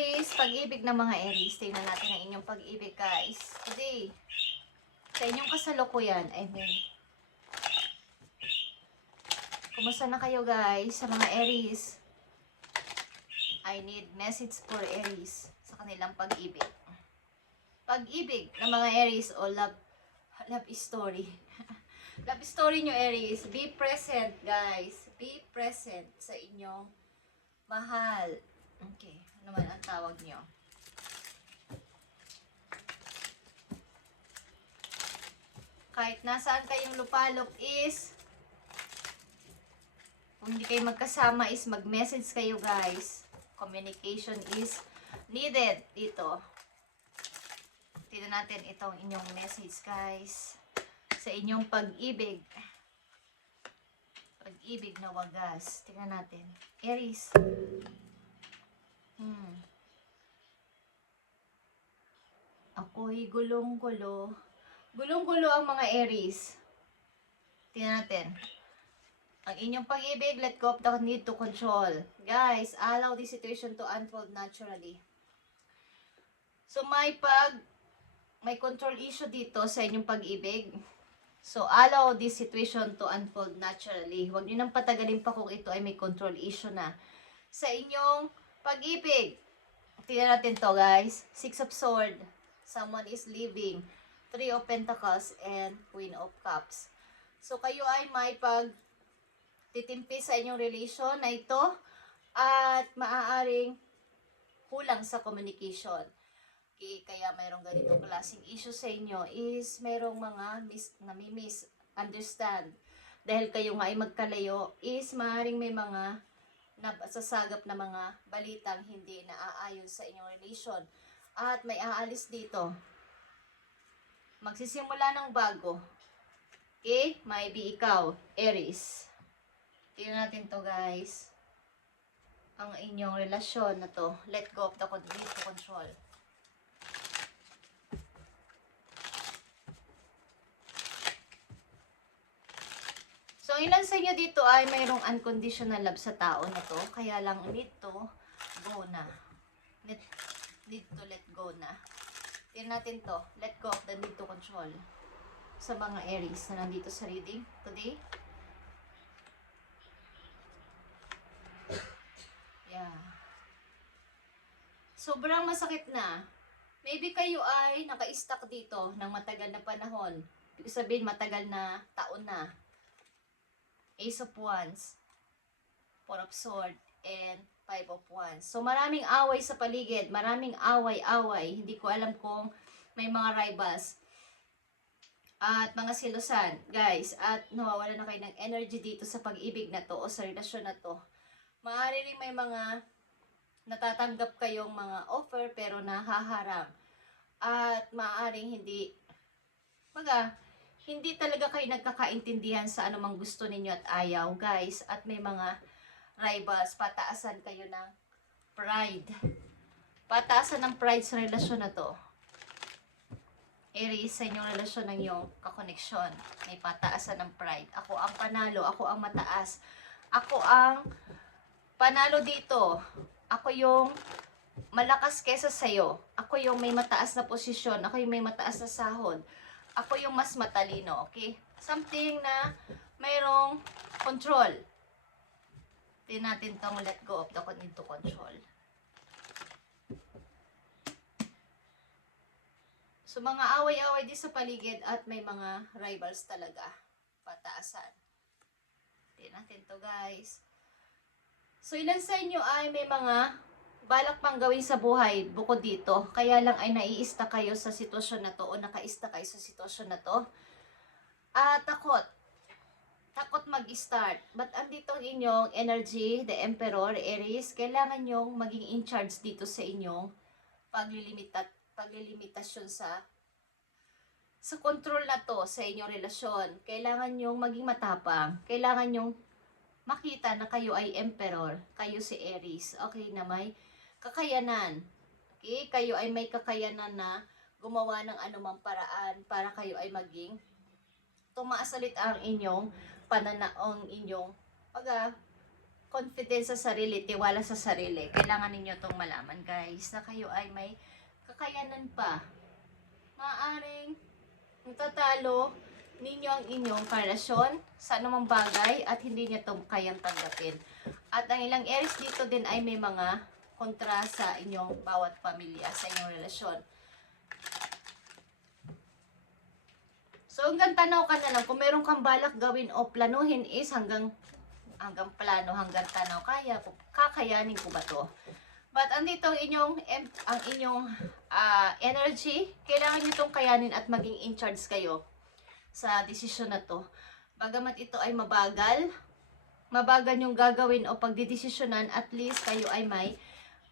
Aries, pag-ibig ng mga Aries. Tingnan natin ang inyong pag-ibig, guys. Today, sa inyong kasalukuyan, kumusta na kayo, guys, sa mga Aries? I need message for Aries sa kanilang pag-ibig. Pag-ibig ng mga Aries o love story. Love story nyo, Aries. Be present, guys. Be present sa inyong mahal. Okay, ano man ang tawag nyo? Kahit nasaan kayong lupalop is, kung hindi kayo magkasama is mag-message kayo, guys. Communication is needed dito. Tignan natin itong inyong message, guys. Sa inyong pag-ibig. Pag-ibig na wagas. Tignan natin. Aries. Ako'y gulong-gulo. Gulong-gulo ang mga Aries. Tignan natin. Ang inyong pag-ibig, let go of the need to control. Guys, allow the situation to unfold naturally. So, may control issue dito sa inyong pag-ibig. So, allow this situation to unfold naturally. Huwag nyo nang patagalin pa kung ito ay may control issue na. Sa inyong pag-ibig, tingnan natin to, guys. Six of Swords. Someone is leaving. Three of Pentacles and Queen of Cups. So, kayo ay may pagtitimpi sa inyong relation na ito at maaaring kulang sa communication. Okay, kaya mayroong ganitong klaseng issue sa inyo is mayroong mga nami-misunderstand. Dahil kayo nga ay magkalayo is maaaring may mga nasasagap na mga balitang hindi naaayon sa inyong relation. At may aalis dito. Magsisimula ng bago. Okay? Maybe ikaw, Aries. Tingnan natin to, guys. Ang inyong relasyon na to. Let go of the need to control. So, ilan sa inyo dito ay mayroong unconditional love sa tao na to. Kaya lang need to go na. Need to let go na. Tingnan natin to. Let go of the need to control. Sa mga Aries na nandito sa reading today. Yeah. Sobrang masakit na. Maybe kayo ay naka-stuck dito ng matagal na panahon. Ibig sabihin matagal na taon na. Ace of Wands, Four of Swords, and Five of Wands. So, maraming away sa paligid. Maraming away-away. Hindi ko alam kung may mga rivals. At mga silusan, guys. At nawawala na kayo ng energy dito sa pag-ibig na to o sa relasyon na to. Maaari rin may mga natatanggap kayong mga offer pero nahaharang. At maaaring hindi talaga kayo nagkakaintindihan sa anumang gusto ninyo at ayaw, guys. At may mga rivals, pataasan kayo ng pride. Pataasan ng pride sa relasyon na to. Aries, sa inyong relasyon ng iyong kakoneksyon. May pataasan ng pride. Ako ang panalo, ako ang mataas. Ako ang panalo dito. Ako yung malakas kesa sa'yo. Ako yung may mataas na posisyon. Ako yung may mataas na sahod. Ako yung mas matalino, okay? Something na mayroong control. Tingnan natin tong let go of the need to control. So, mga away-away din sa paligid at may mga rivals talaga. Pataasan. Tingnan natin to, guys. So, ilan sa inyo ay may mga balak pang gawin sa buhay bukod dito. Kaya lang ay naiista kayo sa sitwasyon na to o nakaista kayo sa sitwasyon na to. Takot. Takot mag-start. But andito ang inyong energy, the Emperor, Aries, kailangan nyong maging in charge dito sa inyong paglilimitasyon sa control na to sa inyong relasyon. Kailangan nyong maging matapang. Kailangan nyong makita na kayo ay Emperor. Kayo si Aries. Okay, na may kakayanan. Okay, kayo ay may kakayanan na gumawa ng anumang paraan para kayo ay maging tumaas ulit ang inyong pananaong inyong confidence sa sarili, tiwala sa sarili. Kailangan ninyo itong malaman, guys, na kayo ay may kakayanan pa. Maaaring natatalo ninyo ang inyong karelasyon sa anumang bagay at hindi niya ito kayang tanggapin. At ang ilang Aries dito din ay may mga kontra sa inyong bawat pamilya, sa inyong relasyon. So, hanggang tanaw ka na lang. Kung meron kang balak gawin o planuhin is hanggang plano, hanggang tanaw, kakayanin ko ba to? But andito ang inyong energy, kailangan nyo itong kayanin at maging in charge kayo sa desisyon na to. Bagamat ito ay mabagal yung gagawin o pagdidesisyonan, at least kayo ay may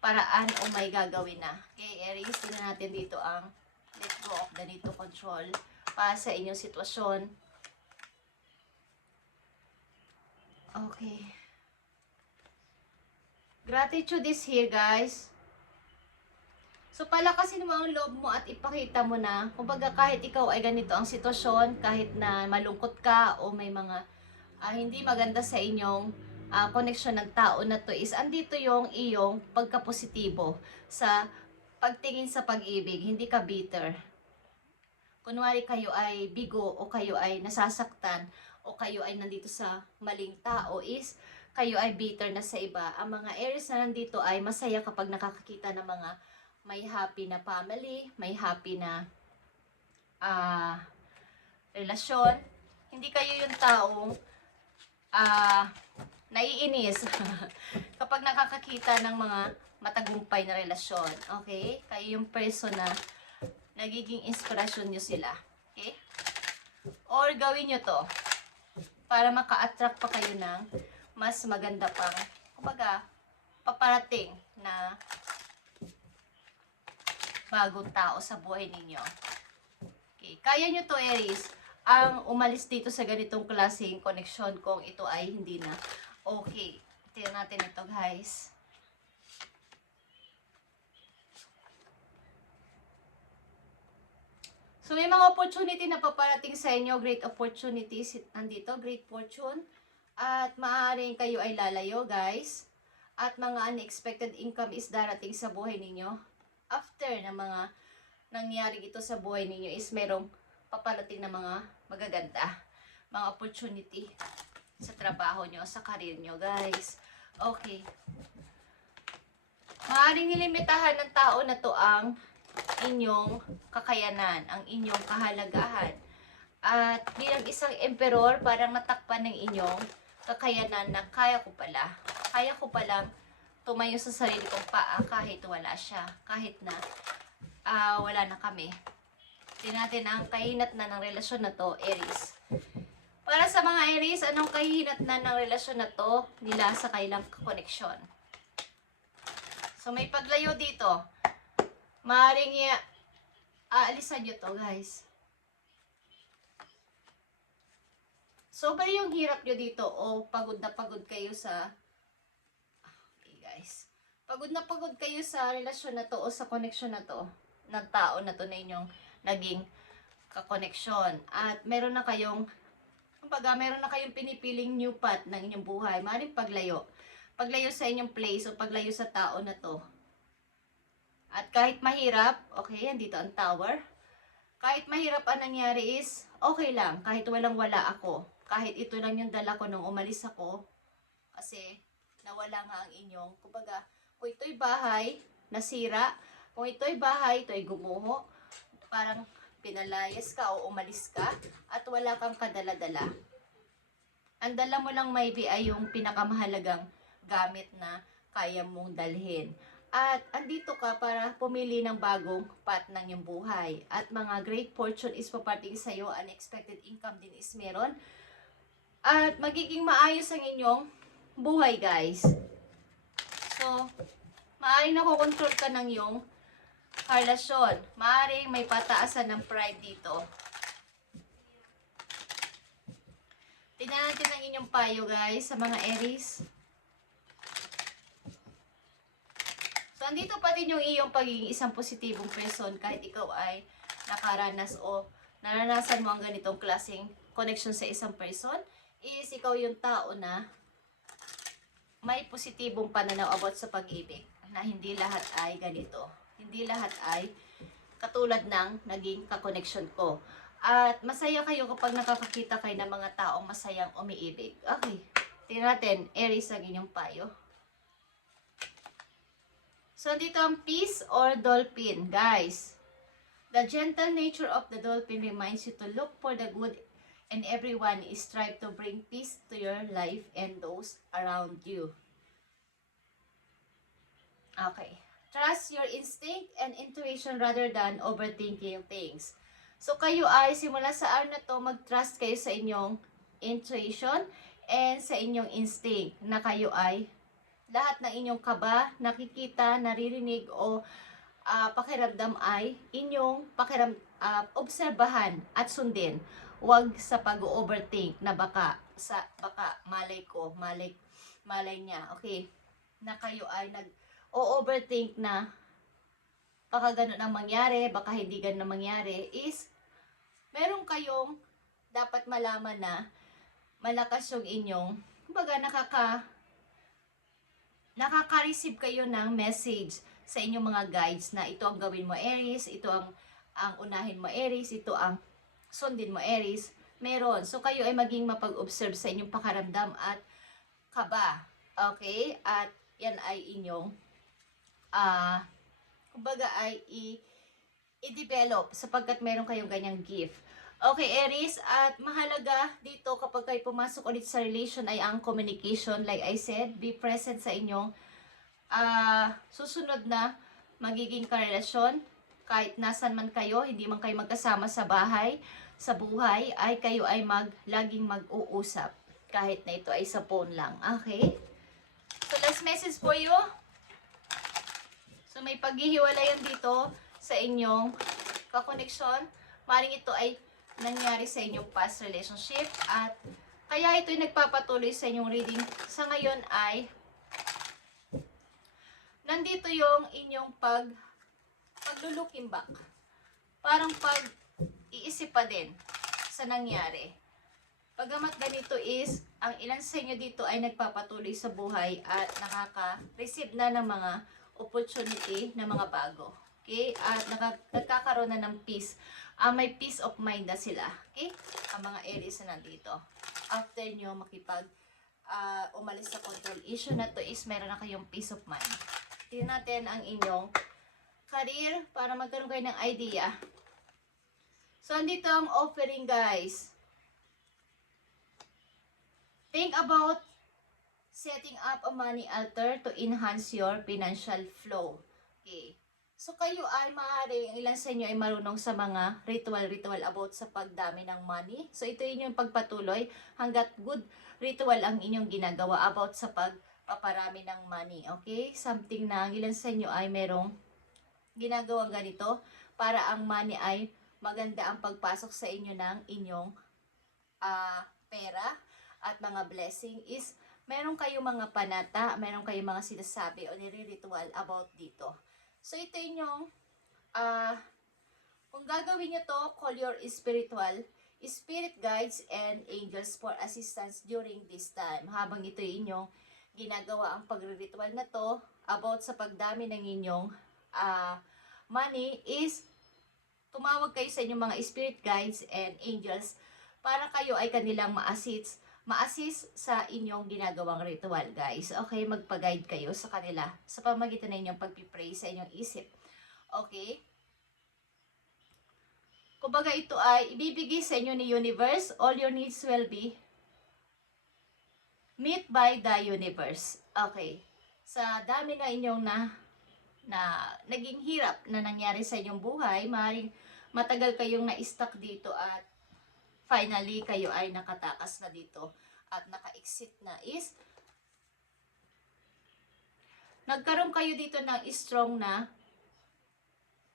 paraan o may gagawin na. Okay, Aries, tingnan natin dito ang let go of the need to control para sa inyong sitwasyon. Okay. Gratitude is here, guys. So, palakasin mo ang loob mo at ipakita mo na, kumbaga kahit ikaw ay ganito ang sitwasyon, kahit na malungkot ka o may mga hindi maganda sa inyong koneksyon ng tao na to, is andito yung iyong pagkapositibo sa pagtingin sa pag-ibig, hindi ka bitter. Kunwari kayo ay bigo o kayo ay nasasaktan o kayo ay nandito sa maling tao, is kayo ay bitter na sa iba. Ang mga Aries na nandito ay masaya kapag nakakakita ng mga may happy na family, may happy na relasyon. Hindi kayo yung taong naiinis kapag nakakakita ng mga matagumpay na relasyon. Okay? Kayo yung person na nagiging inspirasyon nyo sila. Okay? Or gawin nyo to para maka-attract pa kayo ng mas maganda pang, kumbaga, paparating na bagong tao sa buhay ninyo. Okay. Kaya nyo to, Aries, ang umalis dito sa ganitong klaseng koneksyon kung ito ay hindi na okay. Tingnan natin ito, guys. So, may mga opportunity na paparating sa inyo, great opportunities nandito, great fortune. At maaaring kayo ay lalayo, guys. At mga unexpected income is darating sa buhay ninyo. After na mga nangyari ito sa buhay ninyo is merong paparating na mga magaganda, mga opportunity sa trabaho nyo, sa career nyo, guys. Okay. Maaaring nilimitahan ng tao na to ang inyong kakayanan, ang inyong kahalagahan. At bilang isang emperor, parang matakpan ng inyong kakayanan na kaya ko palang tumayo sa sarili kong paa kahit wala siya, kahit na wala na kami. Tingnan natin ang kahinat na ng relasyon na to, Aries. Para sa mga Aries, anong kahinat na ng relasyon na to nila sa kailang koneksyon? So, may paglayo dito. Maaaring aalisan nyo to, guys. Sobra yung hirap nyo dito o pagod na pagod kayo sa pagod na pagod kayo sa relasyon na to o sa koneksyon na to ng tao na to na inyong naging kakoneksyon. At meron na kayong pinipiling new path ng inyong buhay. Maaaring paglayo sa inyong place o paglayo sa tao na to. At kahit mahirap, okay, andito ang Tower. Kahit mahirap ang nangyari is okay lang, kahit walang-wala ako. Kahit ito lang yung dala ko nung umalis ako, kasi nawala nga ang inyong, kumbaga, kung ito'y bahay, nasira. Kung ito'y bahay, ito'y gumuho. Parang pinalayas ka o umalis ka at wala kang kadala-dala. Ang dala mo lang maybe ay yung pinakamahalagang gamit na kaya mong dalhin. At andito ka para pumili ng bagong path ng iyong buhay. At mga great fortune is paparting sa iyo, unexpected income din is meron. At magiging maayos ang inyong buhay, guys. So, maaaring nakokontrol ka ng iyong relasyon. Maaaring may pataasan ng pride dito. Tingnan natin ang inyong payo, guys, sa mga Aries. So, andito pa din yung iyong pagiging isang positibong person kahit ikaw ay nakaranas o naranasan mo ang ganitong klaseng connection sa isang person. Is ikaw yung tao na may positibong pananaw about sa pag-ibig na hindi lahat ay ganito. Hindi lahat ay katulad ng naging kakoneksyon ko. At masaya kayo kapag nakakakita kayo ng mga taong masayang umiibig. Okay, tingnan natin, Aries ang inyong payo. So, dito ang peace or dolphin, guys. The gentle nature of the dolphin reminds you to look for the good and everyone is strive to bring peace to your life and those around you. Okay. Trust your instinct and intuition rather than overthinking things. So, kayo ay simula sa araw na to, mag-trust kayo sa inyong intuition and sa inyong instinct na kayo ay lahat ng inyong kaba, nakikita, naririnig o pakiramdam ay inyong obserbahan at sundin. Huwag sa pag-overthink na baka malay ko, malay niya. Okay? Na kayo ay nag-overthink na baka ganun ang mangyari, baka hindi ganun ang mangyari is meron kayong dapat malaman na malakas yung inyong kumbaga nakaka-receive kayo ng message sa inyong mga guides na ito ang gawin mo Aries, ito ang unahin mo Aries, ito ang sundin mo Aries, meron. So kayo ay maging mapag-observe sa inyong pakaramdam at kaba. Okay? At yan ay inyong kumbaga ay i-develop sapagkat meron kayong ganyang gift. Okay, Aries, at mahalaga dito kapag kayo pumasok ulit sa relation ay ang communication. Like I said, be present sa inyong susunod na magiging karelasyon. Kahit nasan man kayo, hindi man kayo magkasama sa bahay, sa buhay, ay kayo ay laging mag-uusap. Kahit na ito ay sa phone lang. Okay? So, last message for you. So, may paghihiwalayan dito sa inyong kakoneksyon. Maring ito ay nangyari sa inyong past relationship at kaya ito ay nagpapatuloy sa inyong reading. Sa ngayon ay nandito yung inyong pag-looking back. Parang pag-iisip pa din sa nangyari. Pagamat ganito is, ang ilan sa inyo dito ay nagpapatuloy sa buhay at nakaka-receive na ng mga opportunity na mga bago. Okay? At nagkakaroon na ng peace. May peace of mind na sila. Okay? Ang mga Aries na nandito. After nyo umalis sa control issue na to is meron na kayong peace of mind. Tingnan natin ang inyong career para magkaroon kayo ng idea. So, andito ang offering, guys. Think about setting up a money altar to enhance your financial flow. Okay. So, kayo ay maaaring, ilan sa inyo ay marunong sa mga ritual about sa pagdami ng money. So, ito yung pagpatuloy hanggat good ritual ang inyong ginagawa about sa pagpaparami ng money. Okay? Something na ilan sa inyo ay merong ginagawang ganito para ang money ay maganda ang pagpasok sa inyo ng inyong pera at mga blessing is meron kayong mga panata, meron kayong mga sinasabi o nire-ritual about dito. So, ito yung, kung gagawin nyo to, call your spirit guides and angels for assistance during this time. Habang ito inyong ginagawa ang pagre-ritual na to, about sa pagdami ng inyong money is, tumawag kayo sa inyong mga spirit guides and angels para kayo ay kanilang ma-assist sa inyong ginagawang ritual, guys. Okay, magpa-guide kayo sa kanila sa pamamagitan ng inyong pagpipray sa inyong isip. Okay? Kumbaga ito ay ibibigay sa inyo ni universe. All your needs will be met by the universe. Okay. Sa dami na inyong na naging hirap na nangyari sa inyong buhay, maaaring matagal kayong na-stuck dito at finally, kayo ay nakatakas na dito at naka-exit na is nagkaroon kayo dito ng strong na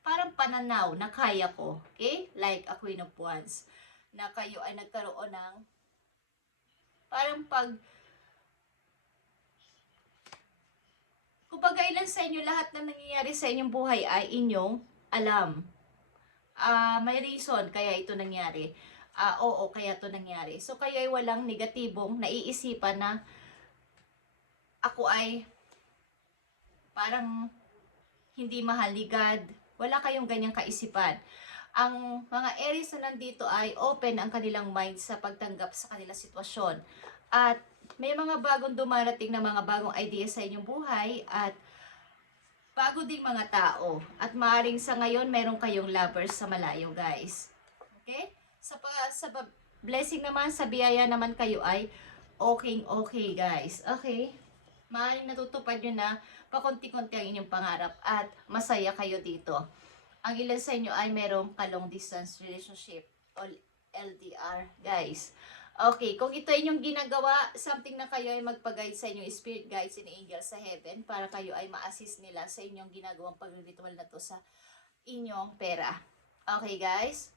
parang pananaw na kaya ko. Okay? Like a Queen of Wands. Na kayo ay nagkaroon ng parang kumbaga ilan sa inyo lahat na nangyayari sa inyong buhay ay inyong alam. May reason kaya ito nangyari. Oo, kaya ito nangyari. So, kayo ay walang negatibong naiisipan na ako ay parang hindi mahal ni God. Wala kayong ganyang kaisipan. Ang mga Aries na nandito ay open ang kanilang mind sa pagtanggap sa kanilang sitwasyon. At may mga bagong dumarating na mga bagong ideas sa inyong buhay at bago ding mga tao. At maaring sa ngayon, meron kayong lovers sa malayo, guys. Okay? Sa blessing naman, sa biyaya naman kayo ay okay, guys. Okay? Maaaring natutupad nyo na pakunti-kunti ang inyong pangarap at masaya kayo dito. Ang ilan sa inyo ay merong ka-long distance relationship o LDR, guys. Okay, kung ito ay inyong ginagawa, something na kayo ay magpag-guide sa inyong spirit guides and angels sa heaven para kayo ay ma-assist nila sa inyong ginagawang pag-ritual na to sa inyong pera. Okay, guys?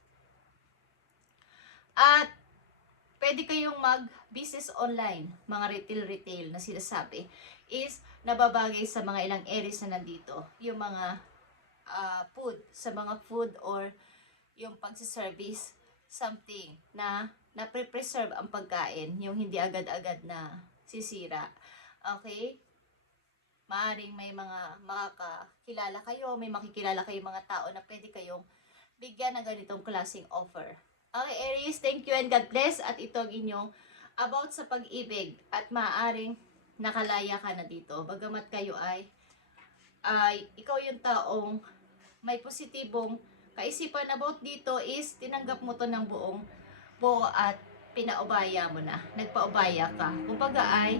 At pwede kayong mag-business online, mga retail na sinasabi, is nababagay sa mga ilang areas na nandito. Yung mga food, sa mga food or yung pagsiservice, something na pre-preserve ang pagkain, yung hindi agad-agad na sisira. Okay? Maaring may mga makakilala kayo, may makikilala kayong mga tao na pwede kayong bigyan ng ganitong klaseng offer. Okay, Aries, thank you and God bless. At ito ang inyong about sa pag-ibig at maaaring nakalaya ka na dito. Bagamat kayo ay ikaw yung taong may positibong kaisipan about dito is tinanggap mo to ng buong buo at pinaubaya mo na. Nagpaubaya ka. Kumbaga ay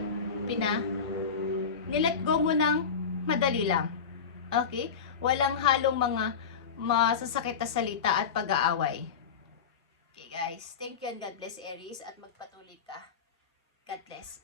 nilet go mo ng madali lang. Okay? Walang halong mga masasakit na salita at pag-aaway. Okay guys, thank you and God bless Aries at magpatuloy ka. God bless.